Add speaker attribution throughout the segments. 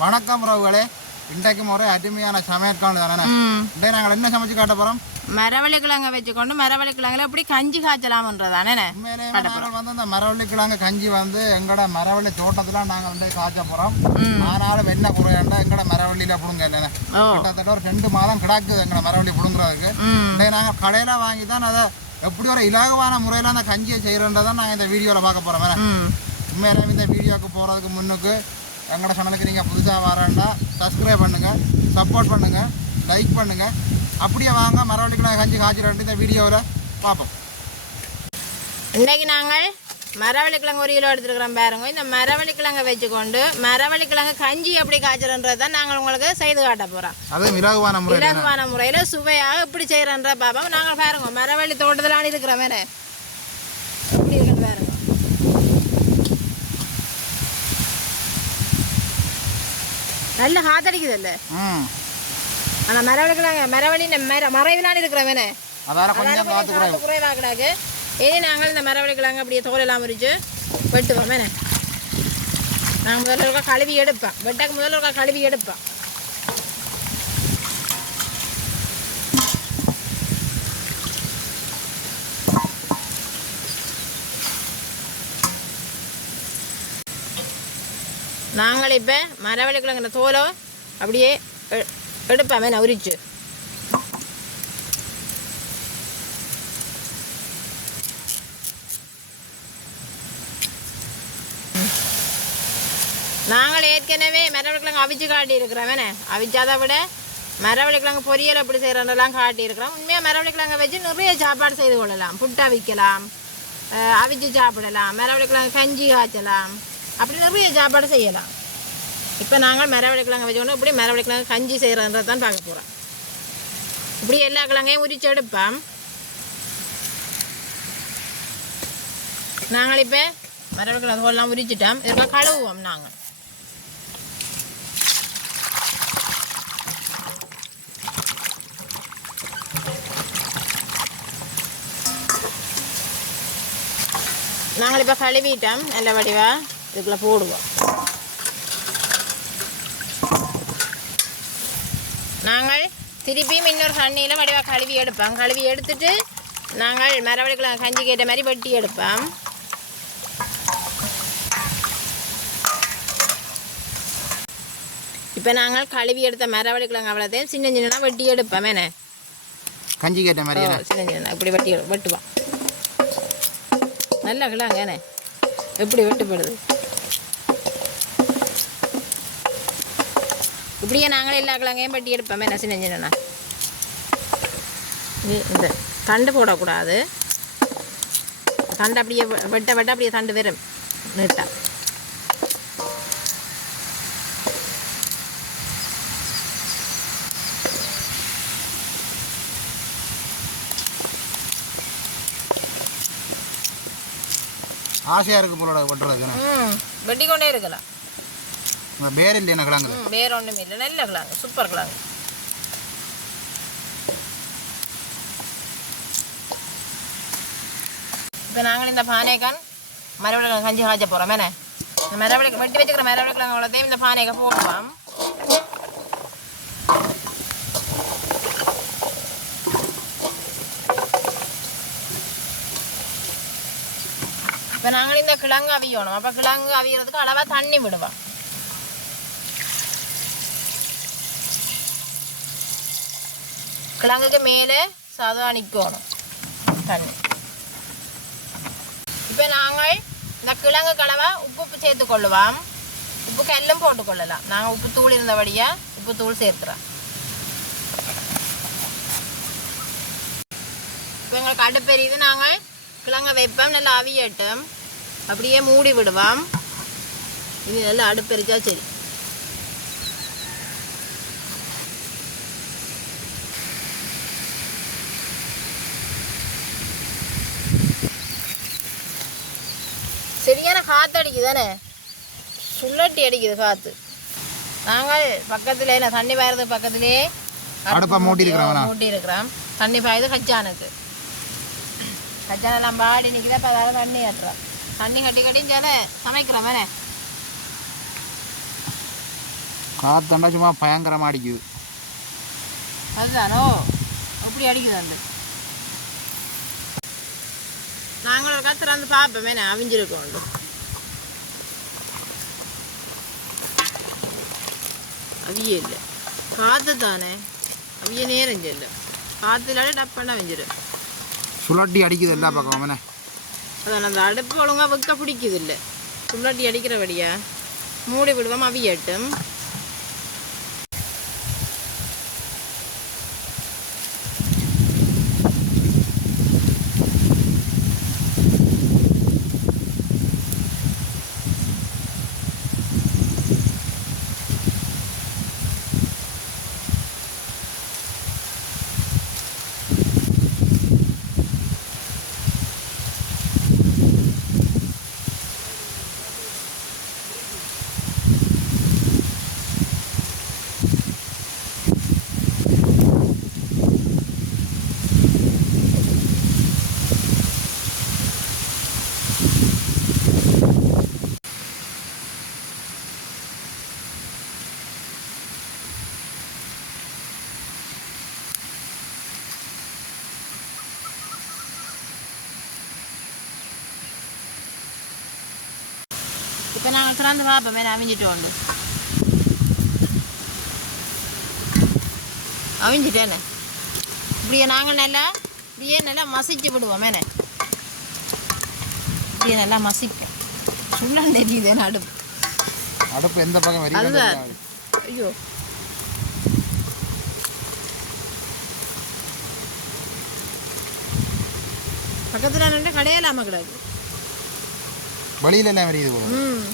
Speaker 1: வணக்கம் உறவுகளே. இன்றைக்கும் ஒரே அருமையான சமையற்கான தானே?
Speaker 2: ம்.
Speaker 1: இன்றைக்கு நாங்கள் என்ன சமைச்சு காட்ட போகிறோம்
Speaker 2: மரவள்ளி கிழங்க வச்சுக்கொண்டு மரவள்ளி கிழங்குல எப்படி கஞ்சி காய்ச்சலாமன்றதானே?
Speaker 1: உண்மையிலேயே நாங்கள் வந்து இந்த மரவள்ளி கிழங்கு கஞ்சி வந்து எங்களோட மரவள்ளி தோட்டத்தில் நாங்கள் வந்து காய்ச்ச போகிறோம்
Speaker 2: ம்.
Speaker 1: ஆனாலும் என்ன குறையாண்டா எங்களோட மரவள்ளியில் பிடுங்க இல்லைண்ணே கிட்டத்தட்ட ஒரு ரெண்டு மாதம் கிடக்குது எங்களோட மரவள்ளி பிடுங்குறதுக்கு
Speaker 2: ம்.
Speaker 1: இன்றைக்கு நாங்கள் கடையில் வாங்கி தான் அதை எப்படி ஒரு இலகுவான முறையில் அந்த கஞ்சியை செய்கிறன்றதை நாங்கள் இந்த வீடியோவில் பார்க்க போகிறோம்
Speaker 2: ம்.
Speaker 1: உண்மையிலே இந்த வீடியோவுக்கு போகிறதுக்கு முன்னுக்கு எங்களோட சேனலுக்கு நீங்கள் புதுசாக வரேன்டா சப்ஸ்கிரைப் பண்ணுங்கள் சப்போர்ட் பண்ணுங்கள் லைக் பண்ணுங்கள் அப்படியே வாங்க மரவள்ளிக்கிழங்கு கஞ்சி காய்ச்சிட்டு இந்த வீடியோவில் பார்ப்போம்.
Speaker 2: இன்னைக்கு நாங்கள் மரவள்ளி கிழங்கு ஒரு கிலோ எடுத்துருக்கிறோம் பாருங்க. இந்த மரவள்ளி கிழங்கை வச்சுக்கொண்டு மரவள்ளி கிழங்கு கஞ்சி எப்படி காய்ச்சறன்றது தான் நாங்கள் உங்களுக்கு செய்து காட்ட போகிறோம்
Speaker 1: அதுவும் இலகுவான முறையில்.
Speaker 2: சுவையாக எப்படி செய்கிறன்ற பாப்போம் நாங்கள் பாருங்க மரவள்ளி தோட்டத்தில் இருக்கிறோம் வேறு எப்படி இருக்குன்னு பாருங்க நல்ல காத்தடிக்குது இல்லை ஆனால் மரவள்ளி கிழங்கு மரவள்ளி மர மறைவிலான இருக்கிறவனே.
Speaker 1: அதால கொஞ்சம் காற்று
Speaker 2: குறைவாக கிடக்கு இனி நாங்கள் இந்த மரவள்ளி கிழங்கு அப்படியே தோலெல்லாம் முறிச்சு வெட்டுவோம் நாங்கள் முதல்ல இருக்க கழுவி எடுப்போம். வெட்டக்கு முதல்ல இருக்க கழுவி எடுப்போம். நாங்கள் இப்போ மரவள்ளிக்கிழங்குற தோலை அப்படியே எ- எடுப்போம் உரிச்சு நாங்கள் ஏற்கனவே மரவள்ளிக்கிழங்கு அவிச்சு காட்டி இருக்கிறோம் அவிச்சாதை விட மரவள்ளிக்கிழங்கு பொரியல் எப்படி செய்கிறதெல்லாம் காட்டியிருக்கிறோம். உண்மையாக மரவள்ளிக்கிழங்கை வச்சு நிறைய சாப்பாடு செய்து கொள்ளலாம். புட்டை விற்கலாம் அவிச்சு சாப்பிடலாம் மரவள்ளிக்கிழங்கு கஞ்சி காய்ச்சலாம். அப்படி நிறைய சாப்பாடு செய்யலாம். இப்போ நாங்கள் மரவள்ளிக்கிழங்கு வச்சுக்கொண்டு இப்படி மரவள்ளிக்கிழங்கு கஞ்சி செய்கிறத தான் பார்க்க போகிறோம் இப்படி எல்லா கிழங்கையும் உரிச்சு எடுப்போம். நாங்கள் இப்போ மரவள்ளிக்கிழங்கு எல்லாம் உரிச்சிட்டோம். இதெல்லாம் கழுவுவோம் நாங்கள் நாங்கள் இப்போ கழுவிட்டோம். நல்ல வடிவா. இதுக்குள்ளே போடுவோம். நாங்கள் திருப்பியும் இன்னொரு தண்ணியில் வடிவாக கழுவி எடுப்போம். கழுவி எடுத்துட்டு நாங்கள் மரவள்ளிக்கிழங்கு கஞ்சி கேட்ட மாதிரி வெட்டி எடுப்போம். இப்போ நாங்கள் கழுவி எடுத்த மரவள்ளிக்கிழங்கு அவ்வளோத்தையும் சின்ன சின்னதாக வெட்டி எடுப்போம். என்ன?
Speaker 1: கஞ்சி கேட்ட மாதிரி
Speaker 2: சின்ன சின்ன இப்படி வெட்டி வெட்டுவான் நல்ல கிழங்கு எப்படி வெட்டுப்படுது? இப்படியே நாங்களே எல்லா கிழங்கையும் வெட்டி எடுப்போம் என்ன சின்ன சின்ன இந்த தண்டு போடக்கூடாது தண்டு அப்படியே வெட்ட வெட்ட அப்படியே தண்டு வரும் நீட்டா
Speaker 1: ஆசையாக இருக்கு போலோட வெட்டுறதுக்கு
Speaker 2: ம் வெட்டி கொண்டே இருக்கலாம்
Speaker 1: இந்த பேர் இல்லையா கிழங்கு
Speaker 2: ம் வேற ஒன்றும் இல்லை. நல்ல கிழங்கு சூப்பர் கிழங்கு இப்போ நாங்கள் இந்த பானைக்கான் மரவள்ளி கஞ்சி காய்ச்ச போகிறோம் என்ன? இந்த மரவள்ளி வெட்டி வச்சுக்கிற மரவள்ளி கிழங்கு இந்த பானைக்கு போடுவோம். இப்போ நாங்கள் இந்த கிழங்கு அவியணும். அப்போ கிழங்கு அவியறதுக்கு அளவாக தண்ணி விடுவோம். கிழங்குக்கு மேலே சாதம் தண்ணி. இப்போ நாங்கள் இந்த கிழங்கு கலவை உப்பு உப்பு சேர்த்து கொள்ளுவோம். உப்பு கல்லும் போட்டுக்கொள்ளலாம் நாங்கள் உப்பு தூள் இருந்தபடியாக உப்பு தூள் சேர்த்துறோம். இப்போ எங்களுக்கு அடுப்பெரியுது. நாங்கள் கிழங்க வைப்போம் நல்லா அவியட்டும். அப்படியே மூடி விடுவோம். இது நல்லா அடுப்பெரிச்சா சரி சரியான காற்று அடிக்குது தானே சுள்ளட்டி அடிக்குது காற்று நாங்கள் பக்கத்தில் என்ன தண்ணி பாயறது பக்கத்துலேயே
Speaker 1: அடுப்பை மூட்டி இருக்கிறோம்
Speaker 2: மூட்டி இருக்கிறோம் தண்ணி பாயுது கச்சானுக்கு. கச்சானெல்லாம் பாடி நிற்கிது அப்போ அதால் தண்ணி கட்டுறோம் தண்ணி கட்டி கட்டி ஜன சமைக்கிறோம் வேணே
Speaker 1: காத்தண்டா சும்மா பயங்கரமாக அடிக்குது.
Speaker 2: அதுதானோ? அப்படி அடிக்குது அந்த. நாங்கள் ஒரு கத்திர வந்து பார்ப்போமே நான் அவிஞ்சிருக்கோம். தானே. அவிய நேரம் செல்ல. காற்றுலாட டப் பண்ண அவிஞ்சிரு
Speaker 1: சுழட்டி அடிக்குது எல்லா பக்கம் என்ன
Speaker 2: அதான் அந்த அடுப்பு ஒழுங்கா வைக்க பிடிக்குது இல்லை. சுள்ளட்டி அடிக்கிறபடியா மூடி விடுவோம் அவியட்டும். பார்ப்போமே நான் அவிஞ்சிட்டு உண்டு அவிஞ்சிட்டேனே இப்படியே நாங்கள் நல்லா இப்படியே நல்லா மசிச்சு விடுவோம் மேனே இப்படியே நல்லா மசிப்போம் சுண்ணம் தெரியுது அடுப்பு
Speaker 1: அடுப்பு எந்த பக்கம்
Speaker 2: அதுதான். ஐயோ பக்கத்தில் ரெண்டு கடையலாம கிடக்கு
Speaker 1: வெளியில எல்லாம் வரையுது போல
Speaker 2: ம்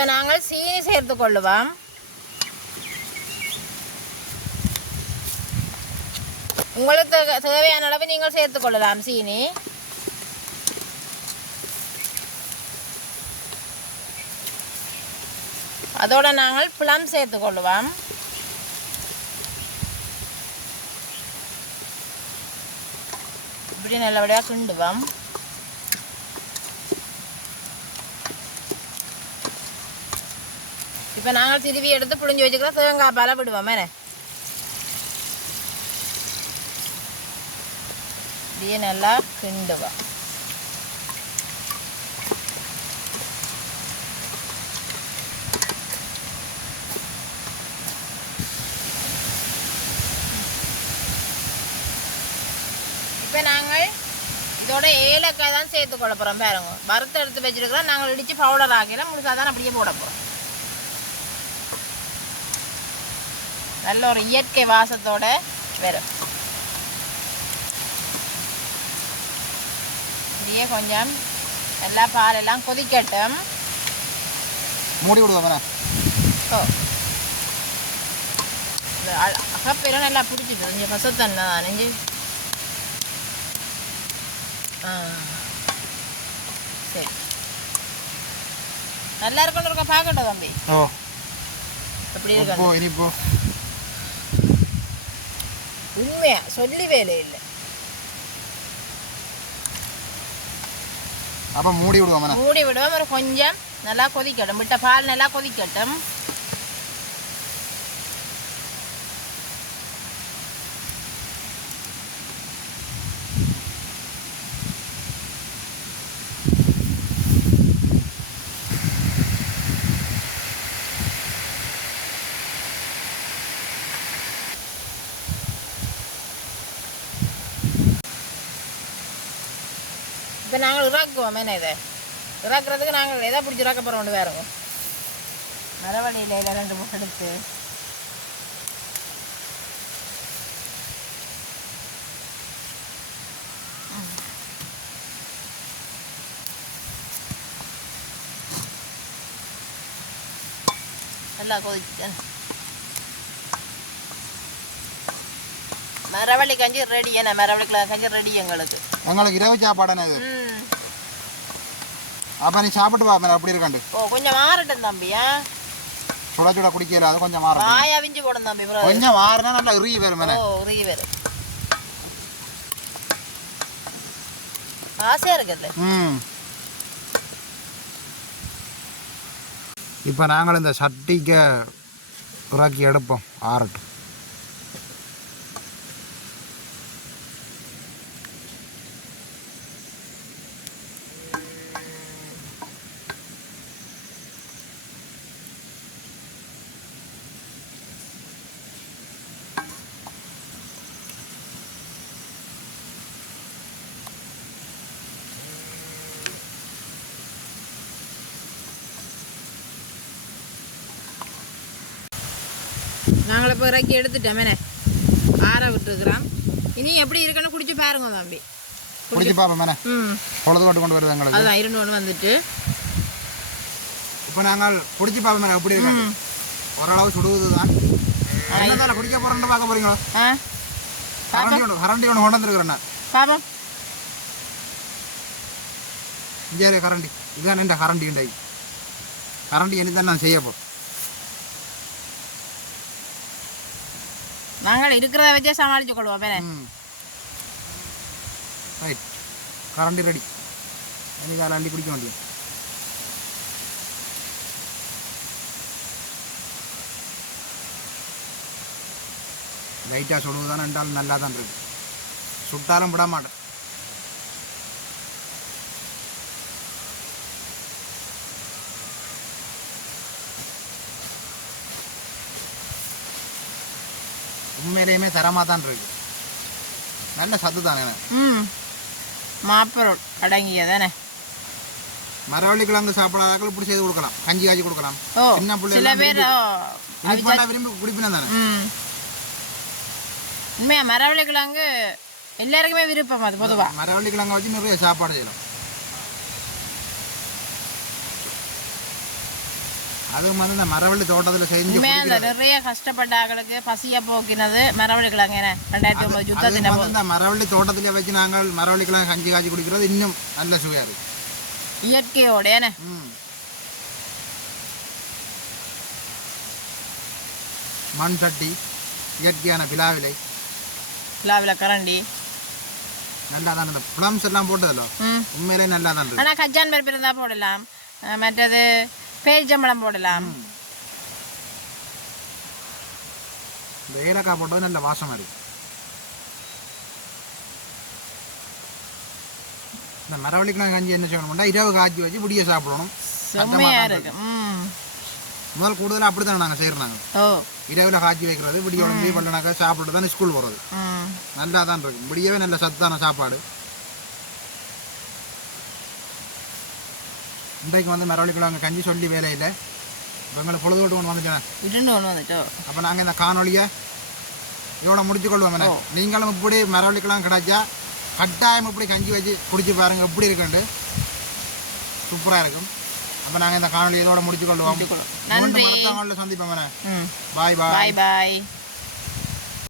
Speaker 2: இப்போ நாங்கள் சீனி சேர்த்து கொள்ளுவோம். உங்களுக்கு தேவையான அளவு நீங்கள் சேர்த்து கொள்ளலாம் சீனி. அதோட நாங்கள் பிளம் சேர்த்து கொள்ளுவோம். இப்படி நல்லபடியாக கிண்டுவோம். இப்போ நாங்கள் திருவி எடுத்து பிடிஞ்சி வச்சுக்கிறோம் தேங்காய் பால விடுவோம். மேலே இப்படியே நல்லா கிண்டுவோம். இப்போ நாங்கள் இதோட ஏலக்காய் தான் சேர்த்து கொள்ள போகிறோம் பாருங்க. வறுத்து எடுத்து வச்சுருக்கிறோம். நாங்கள் இடித்து பவுடர் ஆக்கிலாம் முழுசாக தான் அப்படியே போட போகிறோம் நல்ல ஒரு இயற்கை வாசத்தோட வரும் இப்படியே கொஞ்சம் நல்லா பாலெல்லாம் கொதிக்கட்டும்.
Speaker 1: மூடி விடுவோம்
Speaker 2: அகப்பெல்லாம் நல்லா பிடிச்சிட்டு கொஞ்சம் பசத்தண்ணா நெஞ்சு. ஆ. சரி. நல்லா இருக்கணும் இருக்க? பார்க்கட்டும் தம்பி.
Speaker 1: ஓ.
Speaker 2: எப்படி இருக்கணும்
Speaker 1: இனிப்பு.
Speaker 2: உண்மையா? சொல்லி வேலை இல்லை.
Speaker 1: அப்போ மூடி விடுவோம்
Speaker 2: மூடி விடுவோம் ஒரு கொஞ்சம். நல்லா கொதிக்கட்டும். விட்ட பால் நல்லா கொதிக்கட்டும். நாங்கள் இறக்குவோம் என்ன இதை? இறக்குறதுக்கு நாங்கள் எதை பிடிச்சி இறக்க போகிறோம் வேறுங்க மரவள்ளி இலையில ரெண்டு மூணு எடுத்து. நல்லா கொதிச்சு மரவள்ளி கஞ்சி ரெடி என்ன மரவள்ளி கஞ்சி ரெடி எங்களுக்கு?
Speaker 1: எங்களுக்கு இரவு சாப்பாடானே இது? அப்போ நீ சாப்பிட்டு பா மேலே அப்படி இருக்காண்டு.
Speaker 2: ஓ கொஞ்சம் மாறட்டும் தம்பியா
Speaker 1: சுட சுட குடிக்கல அது கொஞ்சம் மாறும்
Speaker 2: வாய் அவிஞ்சு போடும் தம்பி.
Speaker 1: கொஞ்சம் மாறினா நல்லா இறுகி வரும்
Speaker 2: ஓ உருகி வரும். ஆசையா இருக்குல்ல?
Speaker 1: ம். இப்போ நாங்கள் இந்த சட்டிக்கு இறக்கி எடுப்போம் ஆறட்டும்.
Speaker 2: நாங்கள் இப்போ இறக்கி எடுத்துட்டோமேனே ஆற விட்டுருக்குறோம் இனி எப்படி இருக்குன்னு குடிச்சு பாருங்க தம்பி.
Speaker 1: குடிச்சு பார்ப்போம் மேலே
Speaker 2: ம்.
Speaker 1: பொழுது கொண்டு கொண்டு வருது எங்களுக்கு.
Speaker 2: அதுதான் இரண்டு ஒன்று வந்துட்டு.
Speaker 1: இப்போ நாங்கள் குடிச்சு பார்ப்போம் மேலே எப்படி இருக்காங்க
Speaker 2: ம்.
Speaker 1: ஓரளவு சுடுவது தான் என்னதால குடிக்க போகிறோன்னு பார்க்க போறீங்களா? கரண்டி ஒன்று கரண்டி ஒன்று கொண்டு வந்துருக்குறேன் நான்
Speaker 2: பாப்போம்.
Speaker 1: இங்கே கரண்டி. இதுதான் என் கரண்டி உண்டாയി கரண்டி இனி தான் நான் செய்ய
Speaker 2: நாங்கள் இருக்கிறத வச்சே சமாளிச்சு கொள்வோம் பேனே
Speaker 1: ரைட் கரண்ட் ரெடி எனக்கு அதில் அள்ளி பிடிக்க வேண்டியது. லைட்டாக சுடுவதான ரெண்டாலும் நல்லா தான் இருக்கு. சுட்டாலும் விட மாட்டேன். உண்மையிலேயுமே தரமாக தான் இருக்கு நல்ல சத்து தானே
Speaker 2: ம். மாப்பொருள் அடங்கியதானே?
Speaker 1: மரவள்ளி கிழங்கு சாப்பிடாதாக்கள் இப்படி செய்து கொடுக்கலாம். கஞ்சி காய்ச்சி கொடுக்கலாம். சின்ன பிள்ளை
Speaker 2: சில பேர்
Speaker 1: இனிப்பாண்டா விரும்பி குடிப்பினா தானே?
Speaker 2: ம். உண்மையா மரவள்ளி கிழங்கு எல்லாருக்குமே விருப்பம் அது பொதுவாக
Speaker 1: மரவள்ளி கிழங்கு வச்சு நிறைய சாப்பாடு செய்யலாம். அதுவும் வந்து இந்த மரவள்ளி தோட்டத்தில் செஞ்சு.
Speaker 2: நிறைய கஷ்டப்பட்ட ஆட்களுக்கு பசியை போக்கினது மரவள்ளி கிழங்கு ரெண்டாயிரத்தி ஒன்பது யுத்தத்தின்
Speaker 1: இந்த மரவள்ளி தோட்டத்தில் வச்சு நாங்கள் மரவள்ளி கிழங்கு கஞ்சி காய்ச்சி குடிக்கிறது இன்னும் நல்ல சுவையாக இருக்கு.
Speaker 2: இயற்கையோட
Speaker 1: மண் சட்டி இயற்கையான பிலாவிலை
Speaker 2: லாவில் கரண்டி.
Speaker 1: நல்லா தான் இந்த பிளம்ஸ் எல்லாம் போட்டதில்ல. உண்மையிலே நல்லா தான்
Speaker 2: ஆனால் கஜான் பருப்பு இருந்தால் போடலாம். மற்றது பேரிச்சம்பழம் போடலாம்
Speaker 1: இந்த ஏலக்காய் போட்டது நல்ல வாசமாக இருக்கு இந்த மரவள்ளிக்கிழங்கு கஞ்சி என்ன செய்யணும்னா இரவு காய்ச்சி வச்சு புடிய சாப்பிடணும்
Speaker 2: செம்மையா இருக்கு
Speaker 1: முதல் கூடுதலாக அப்படி தானே நாங்கள் செய்கிறோம் இரவில் காய்ச்சி வைக்கிறது விடிய உடம்பி பல்லனாக்கா சாப்பிட்டு தான் ஸ்கூல் போகிறது நல்லா தான் இருக்கும் விடியவே நல்ல சத்தான சாப்பாடு இன்றைக்கு வந்து மரவள்ளிக்கிழங்கு கஞ்சி சொல்லி வேலையில் இப்போ எங்களுக்கு பொழுது விட்டு கொண்டு வந்துட்டேன்.
Speaker 2: இருந்து ஒன்று வந்துட்டோ?
Speaker 1: அப்போ நாங்கள் இந்த காணொலியை இதோட முடிச்சு கொள்வோம் என்ன? நீங்களும் இப்படி மரவள்ளிக்கெல்லாம் கிடைச்சா கட்டாயம் இப்படி கஞ்சி வச்சு குடிச்சு பாருங்க எப்படி இருக்குன்ட்டு. சூப்பராக இருக்கும். அப்போ நாங்கள் இந்த காணொலி இதோட முடிச்சு கொள்வோம்
Speaker 2: முடிச்சுக்கொள்வோம்.
Speaker 1: சந்திப்போம் பாய் பாய்.
Speaker 2: பாய் பாய்.